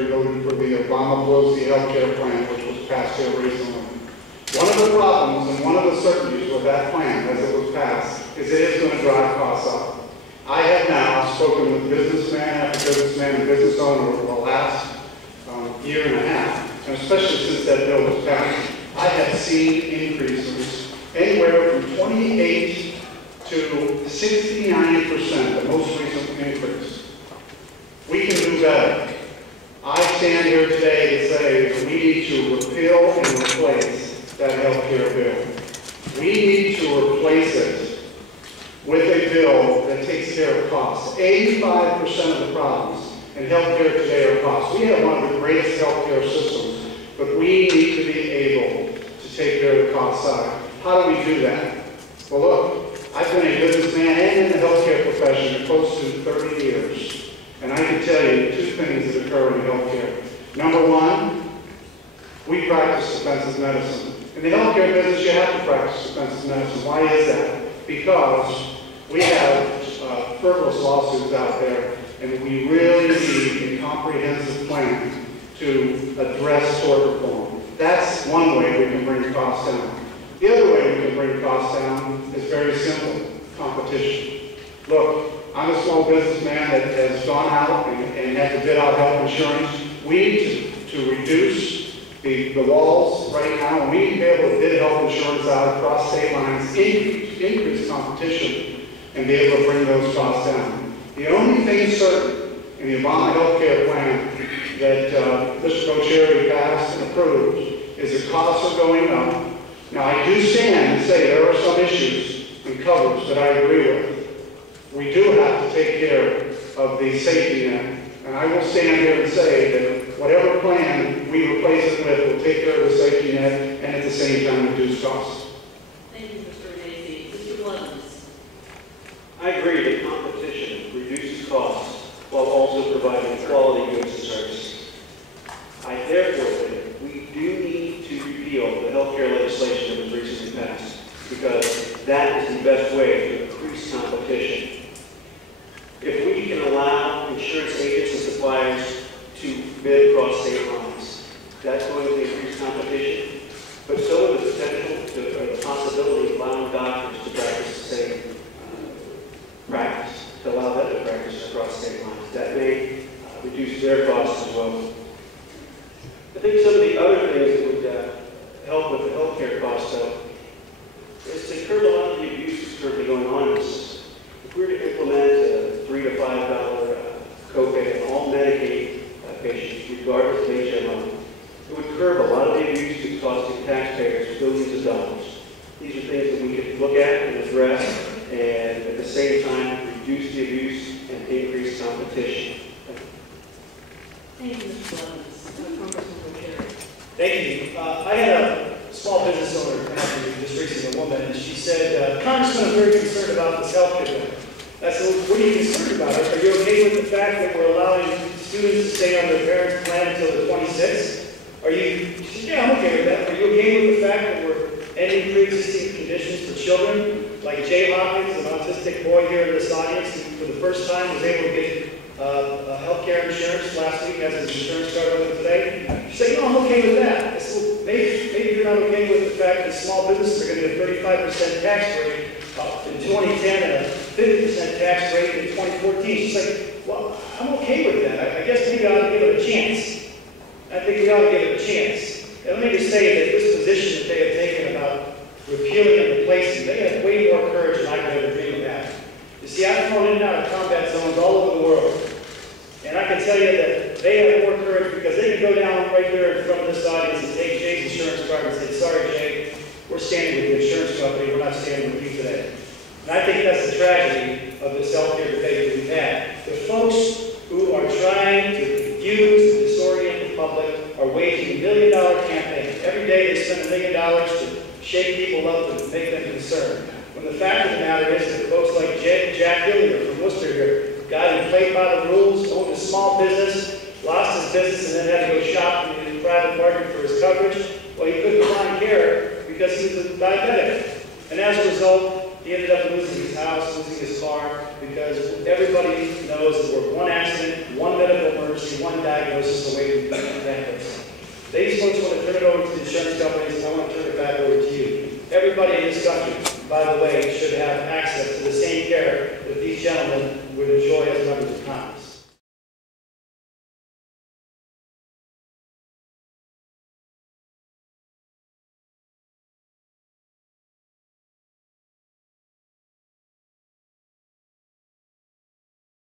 Boccieri voted for the Obama-Pelosi health care plan, which was passed here recently. One of the problems and one of the certainties with that plan, as it was passed, is it is going to drive costs up. I have now spoken with businessman after businessman and business owner over the last year and a half, and especially since that bill was passed. I have seen increases anywhere from 28 to 69%, the most recent increase. We can do better. I stand here today to say that we need to repeal and replace that health care bill. We need to replace it with a bill that takes care of costs. 85% of the problems in healthcare today are costs. We have one of the greatest healthcare systems, but we need to be able to take care of the cost side. How do we do that? Well, look, I've been a businessman and in the healthcare profession for close to 30 years, and I can tell you two things that occur in healthcare. Number one, we practice defensive medicine. In the healthcare business, you have to practice defensive medicine. Why is that? Because we have frivolous lawsuits out there, and we really need a comprehensive plan to address tort reform. That's one way we can bring costs down. The other way we can bring costs down is very simple: competition. Look, I'm a small businessman that has gone out and had to bid out health insurance. We need to reduce the walls right now, and we need to be able to bid health insurance out across state lines, increase competition, and be able to bring those costs down. The only thing certain in the Obama health care plan that Mr. Boccieri passed and approved is that costs are going up. Now, I do stand and say there are some issues in coverage that I agree with. We do have to take care of the safety net. And I will stand here and say that whatever plan we replace it with will take care of the safety net and at the same time reduce costs. Thank you, Mr. Renacci. Mr. Blevins. I agree that competition reduces costs while also providing quality goods and services. I therefore think we do need to repeal the health care legislation that was recently passed, because that is the best way to increase competition. If we can allow insurance agents and suppliers to bid across state lines, that's going to increase competition, but so is the potential or the possibility of allowing doctors to practice the same practice, to allow them to practice across state lines. That may reduce their costs as well. I think some of the other things that would help with the health care costs, though, is to curb a lot of the abuse that's currently going on in this system. If we were to implement a $3 to $5 copay on all Medicaid patients, regardless of HMO, it would curb a lot of the abuse that's costing taxpayers billions of dollars. These are things that we could look at and address, and at the same time reduce the abuse and increase competition. Thank you, Mr. Blevins. Congressman Boccieri. Thank you. I had a small business owner come up to me just recently, a woman, and she said, Congressman, I'm very concerned about this health care bill. I said, well, what are you concerned about? Are you okay with the fact that we're allowing students to stay on their parents' plan until they're 26? She said, yeah, I'm okay with that. Are you okay with the fact that we're ending pre-existing conditions for children? Like Jay Hopkins, an autistic boy here in this audience, who for the first time was able to get health care insurance last week, has his insurance card with him today. She said, no, I'm okay with that. I said, well, maybe you're not okay with the fact that small businesses are going to get a 35% tax rate in 2010 and a 50% tax rate in 2014. She's like, well, I'm okay with that. I guess maybe I ought to give it a chance. I think we ought to give it a chance. And let me just say that this position that they have taken about repealing and replacing, they have way more courage than I could ever dream of having. You see, I've flown in and out of combat zones all over the world. And I can tell you that they have more courage because they can go down right there in front of this audience and take Jay's insurance card and say, sorry, Jay, we're standing with the insurance company, we're not standing with you today. And I think that's the tragedy of this healthcare debate that we've had. The folks who are trying to confuse and disorient the public are waging $1 million campaigns. Every day they spend $1 million to shake people up and make them concerned. When the fact of the matter is that folks like Jack Hillier from Wooster here, a guy who played by the rules, owned a small business, lost his business, and then had to go shop in the private market for his coverage, well, he couldn't find care because he was a diabetic. And as a result, he ended up losing his house, losing his car, because everybody knows that we're one accident